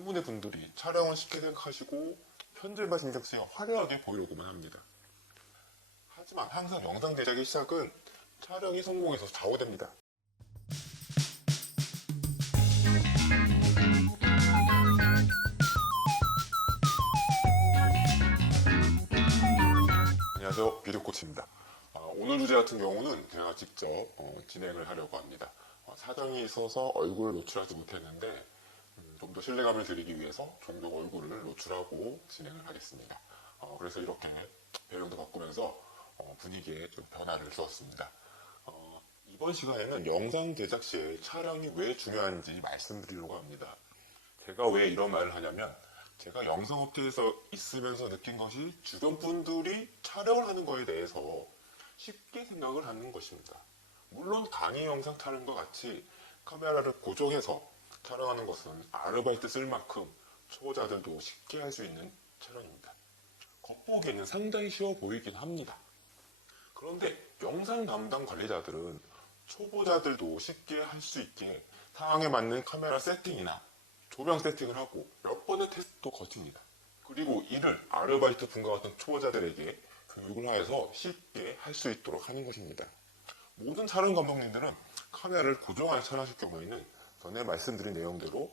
대부분의 분들이 촬영을 쉽게 생각하시고 편집과 신경 쓰여 화려하게 보이려고만 합니다. 하지만 항상 영상 제작의 시작은 촬영이 성공해서 좌우됩니다. 안녕하세요. 비디오 코치입니다. 아, 오늘 주제 같은 경우는 제가 직접 어, 진행을 하려고 합니다. 어, 사정이 있어서 얼굴을 노출하지 못했는데 좀 더 신뢰감을 드리기 위해서 종종 얼굴을 노출하고 진행을 하겠습니다. 어, 그래서 이렇게 배경도 바꾸면서 어, 분위기에 좀 변화를 주었습니다. 어, 이번 시간에는 영상 제작 시에 촬영이 왜 중요한지 말씀드리려고 합니다. 제가 왜 이런 말을 하냐면 제가 영상업체에서 있으면서 느낀 것이 주변 분들이 촬영을 하는 거에 대해서 쉽게 생각을 하는 것입니다. 물론 강의 영상 촬영과 같이 카메라를 고정해서 촬영하는 것은 아르바이트 쓸 만큼 초보자들도 쉽게 할 수 있는 촬영입니다. 겉보기에는 상당히 쉬워 보이긴 합니다. 그런데 영상 담당 관리자들은 초보자들도 쉽게 할 수 있게 상황에 맞는 카메라 세팅이나 조명 세팅을 하고 몇 번의 테스트도 거칩니다. 그리고 이를 아르바이트 분과 같은 초보자들에게 교육을 하여서 쉽게 할 수 있도록 하는 것입니다. 모든 촬영 감독님들은 카메라를 고정하여 촬영하실 경우에는 전에 말씀드린 내용대로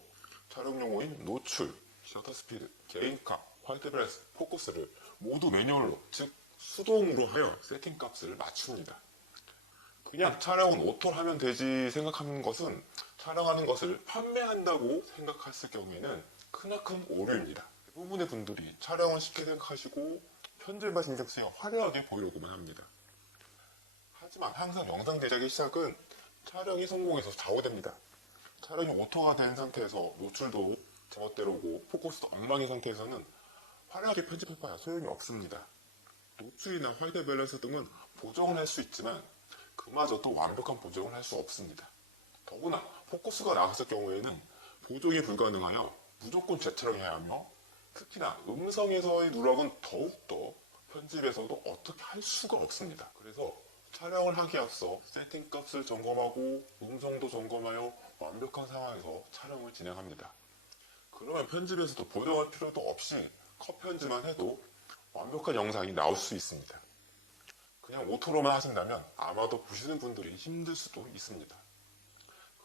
촬영 용어인 노출, 셔터 스피드, 개인카, 화이트 밸런스, 포커스를 모두 매뉴얼로, 즉 수동으로 하여 세팅 값을 맞춥니다. 그냥 촬영은 오토로 하면 되지 생각하는 것은 촬영하는 것을 판매한다고 생각했을 경우에는 크나큰 오류입니다. 대부분의 분들이 촬영을 쉽게 생각하시고 편집과 신경 쓰여 화려하게 보이려고만 합니다. 하지만 항상 영상 제작의 시작은 촬영이 성공해서 좌우됩니다. 촬영이 오토가 된 상태에서 노출도 제멋대로고 포커스도 엉망인 상태에서는 화려하게 편집해봐야 소용이 없습니다. 노출이나 화이트 밸런스 등은 보정을 할 수 있지만 그마저도 완벽한 보정을 할 수 없습니다. 더구나 포커스가 나갔을 경우에는 보정이 불가능하여 무조건 재촬영해야 하며 특히나 음성에서의 누락은 더욱더 편집에서도 어떻게 할 수가 없습니다. 그래서 촬영을 하기 앞서 세팅 값을 점검하고 음성도 점검하여 완벽한 상황에서 촬영을 진행합니다. 그러면 편집에서 도 보정할 필요도 없이 컷 편집만 해도 완벽한 영상이 나올 수 있습니다. 그냥 오토로만 하신다면 아마도 보시는 분들이 힘들 수도 있습니다.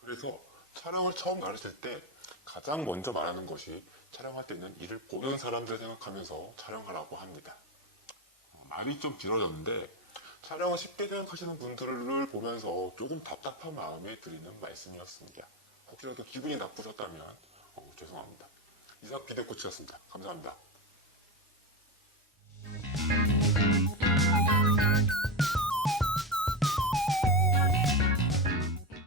그래서 촬영을 처음 가르칠 때 가장 먼저 말하는 것이 촬영할 때는 이를 보는 사람들 생각하면서 촬영하라고 합니다. 어, 말이 좀 길어졌는데 촬영을 쉽게 생각하시는 분들을 보면서 조금 답답한 마음에 드리는 말씀이었습니다. 혹시라도 기분이 나쁘셨다면 어, 죄송합니다. 이상 비디오 코치였습니다. 감사합니다.